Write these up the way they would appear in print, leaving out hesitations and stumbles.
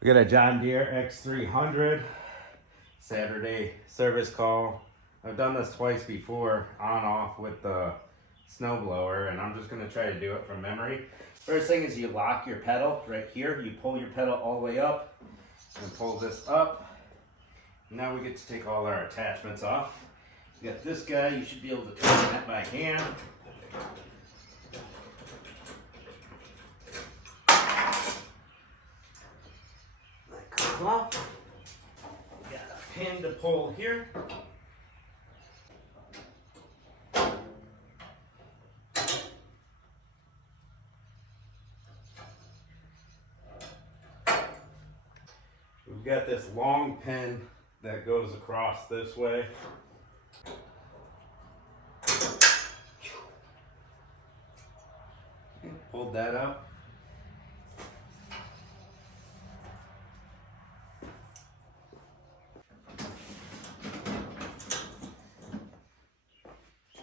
We got a John Deere X300 Saturday service call. I've done this twice before, on off with the snowblower, and I'm just gonna try to do it from memory. First thing is you lock your pedal right here. You pull your pedal all the way up and pull this up. Now we get to take all our attachments off. You got this guy, you should be able to turn that by hand. That comes off. Got a pin to pull here. We've got this long pin that goes across this way. Hold that up.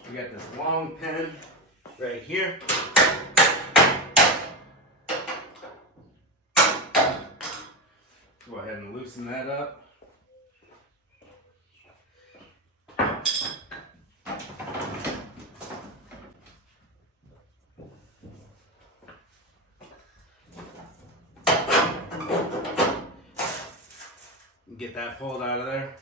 We got this long pin right here. Go ahead and loosen that up. Get that pulled out of there.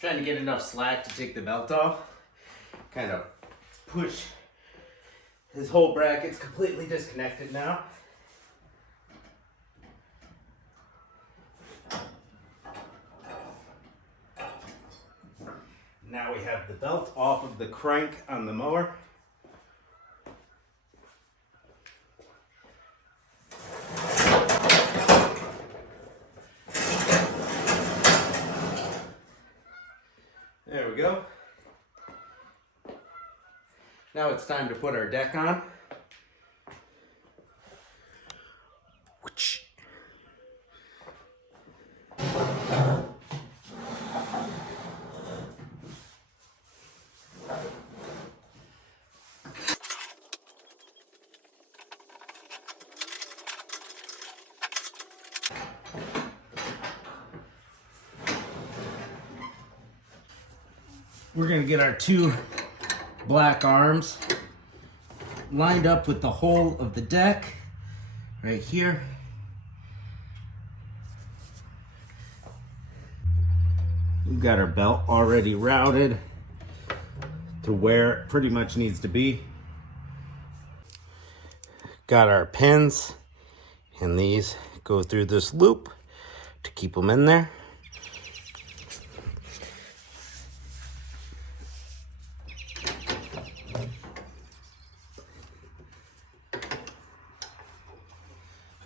Trying to get enough slack to take the belt off. Kind of push. His whole bracket's completely disconnected now. Now we have the belt off of the crank on the mower. There we go. Now it's time to put our deck on. We're going to get our two black arms lined up with the hole of the deck right here. We've got our belt already routed to where it pretty much needs to be. Got our pins, and these go through this loop to keep them in there.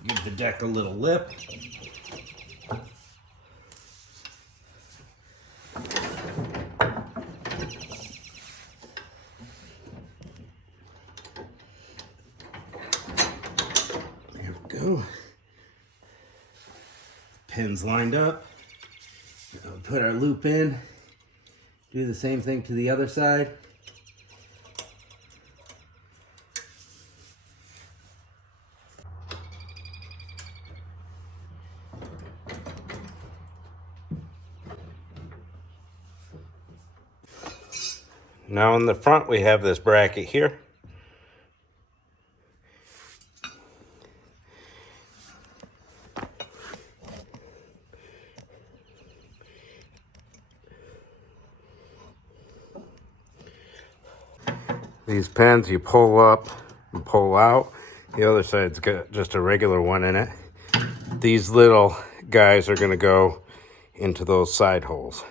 Give the deck a little lip. There we go. Pins lined up. Put our loop in. Do the same thing to the other side. Now in the front we have this bracket here. These pins you pull up and pull out. The other side's got just a regular one in it. These little guys are going to go into those side holes.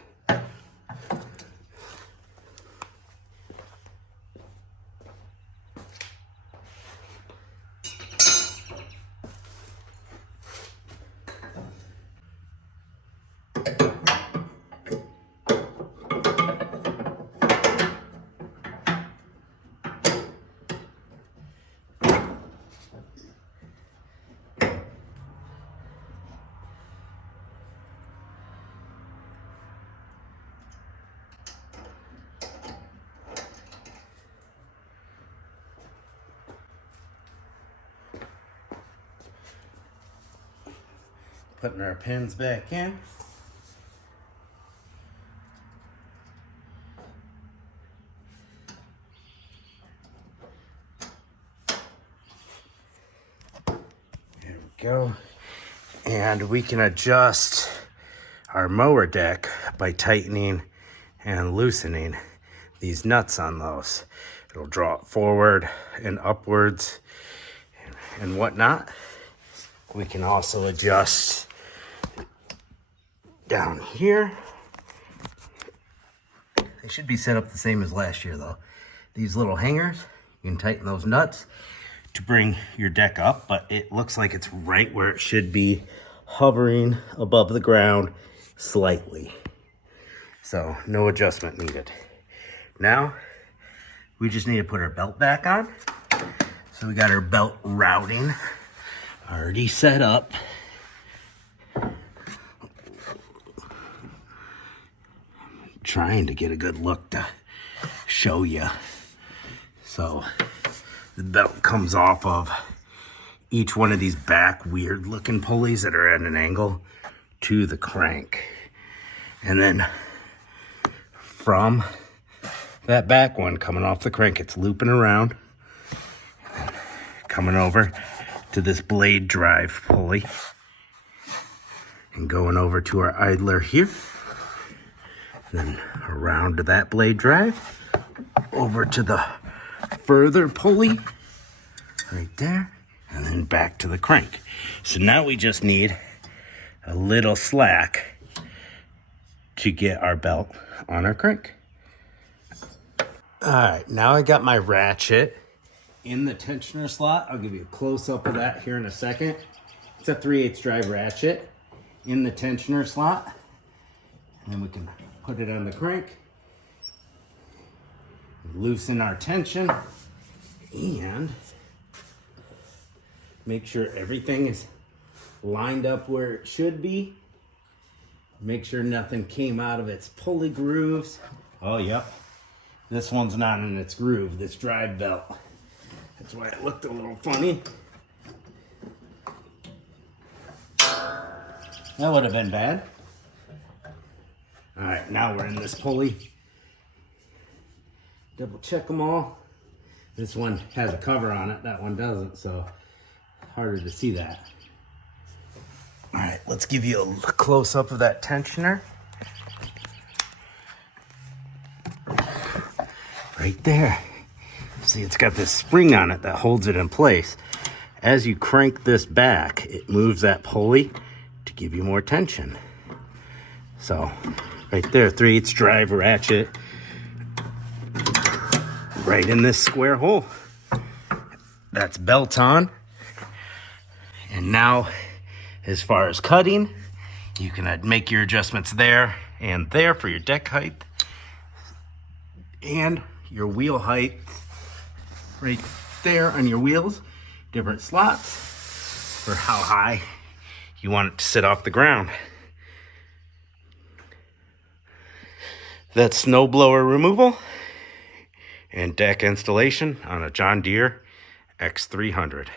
Putting our pins back in. There we go. And we can adjust our mower deck by tightening and loosening these nuts on those. It'll draw it forward and upwards and whatnot. We can also adjust down here. They should be set up the same as last year though. These little hangers, you can tighten those nuts to bring your deck up, but it looks like it's right where it should be, hovering above the ground slightly. So no adjustment needed. Now we just need to put our belt back on. So we got our belt routing already set up. Trying to get a good look to show you. So the belt comes off of each one of these back weird looking pulleys that are at an angle to the crank. And then from that back one coming off the crank, it's looping around, coming over to this blade drive pulley and going over to our idler here. And then around to that blade drive, over to the further pulley right there, and then back to the crank. So now we just need a little slack to get our belt on our crank. All right, now I got my ratchet in the tensioner slot. I'll give you a close-up of that here in a second. It's a 3/8 drive ratchet in the tensioner slot. And then we can put it on the crank, loosen our tension, and make sure everything is lined up where it should be. Make sure nothing came out of its pulley grooves. Oh, yep. This one's not in its groove, this drive belt. That's why it looked a little funny. That would have been bad. All right, now we're in this pulley. Double check them all. This one has a cover on it, that one doesn't, so harder to see that. All right, let's give you a close-up of that tensioner. Right there. See, it's got this spring on it that holds it in place. As you crank this back, it moves that pulley to give you more tension. So, right there, 3/8 drive ratchet. Right in this square hole. That's belt on. And now, as far as cutting, you can make your adjustments there and there for your deck height. And your wheel height right there on your wheels. Different slots for how high you want it to sit off the ground. That's snowblower removal and deck installation on a John Deere X300.